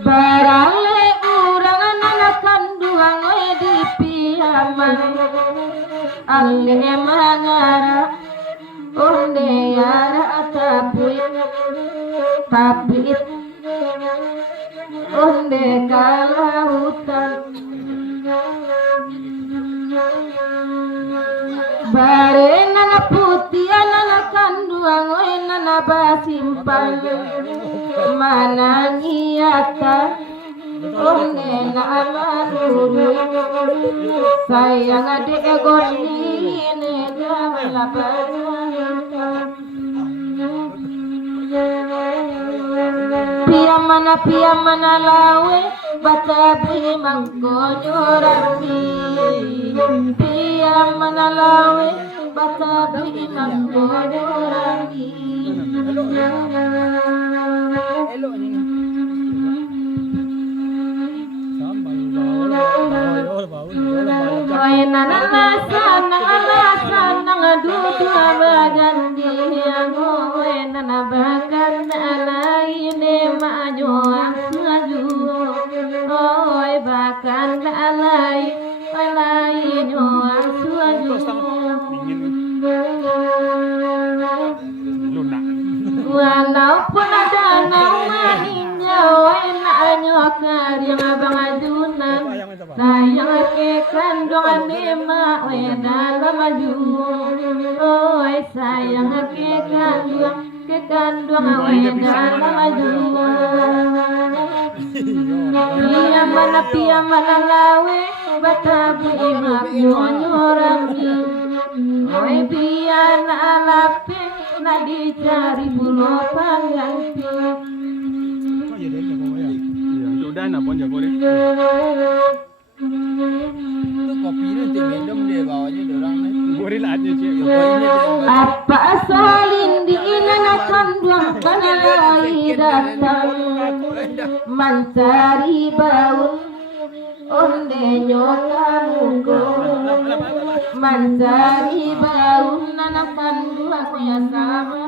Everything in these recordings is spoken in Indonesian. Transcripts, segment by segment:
Barale urang nanakan duang we di piaman alle mangara onde yara atapuit tapit onde kalautan bare nana putih nana kanduang we nana basimpang manangiata onde nama dulu sayang adek goni negala pia mana lawe batabi mangkonyorami pia mana lawe batabi mangkonyorami Oy nananasan nangadudu abagandi oy nanabakan alaine majo aju oy bakan alai alainyo aju walaupun ada namanya oy nanyo karyang abang ajunan sayang ke kandungan nema oy dalam maju oy sayang ke kandungan oy dalam maju pia mana lawe batabu imak nyorami oy pia na alape na dicari pulau pangganti udah napon jago deh. Itu kopi itu minum deh bawahnya dorang nih. Boril aja sih. Apa asalin diinanakan duang kanalai datang mencari baun onde nyokamugo mencari baun nanakan duang ya sama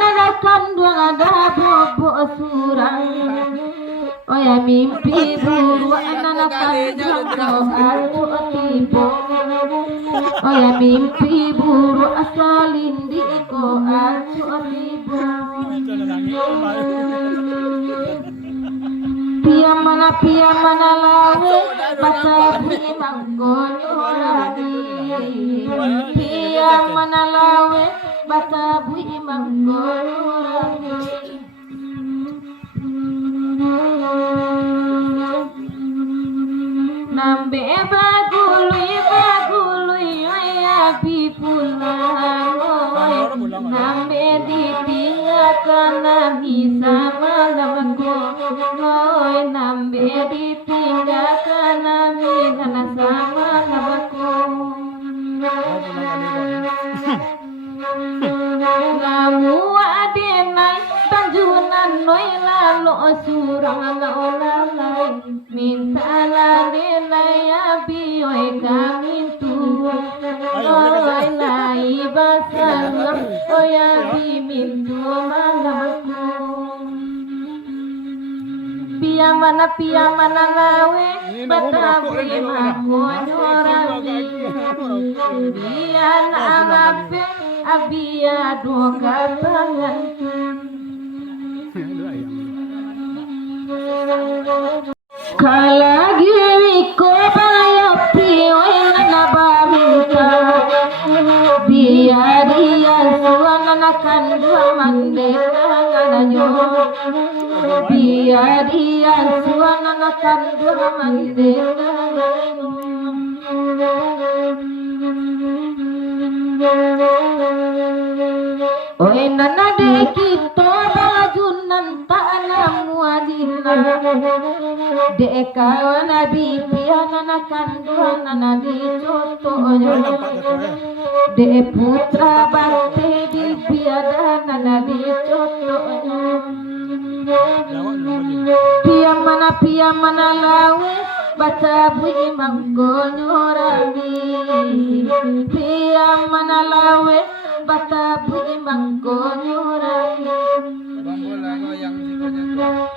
nanakan duang ada bobo surang oya mimpi buruk nanakan duang kau aku tibo oya mimpi buruk asalin di ko aku tibo pia mana lawe batabi mangkonyorami pia mana lawe batabi mangkonyorami nambe bagului ya bipulang nambe ditinggalkan nabi sama lamaku oy nambe ditinggalkan nabi nana sama lamaku ngamu adenai tanjunan noy lalo surang lalai minta ladenai abi oy kami tuwa oy lai basalam oy abi mintu malamaku pia mana lawe batabi makonyorami dia alape abia doka pangantu kalagi wiko bayopi wena babinta dia suana kandua mandela nganayo dia suana kandua mandela oy nana de kito bajunan ta'lam wajina de kawana bibiya nana kanduan nana di coto de putra bakte bibiya dana segala dicontohnya. Jawab dulu bunyi. Pia mana lawe baca bunyi mangkonyo rami. Pia mana lawe baca bunyi mangkonyo rami. Bang bola goyang si kocok.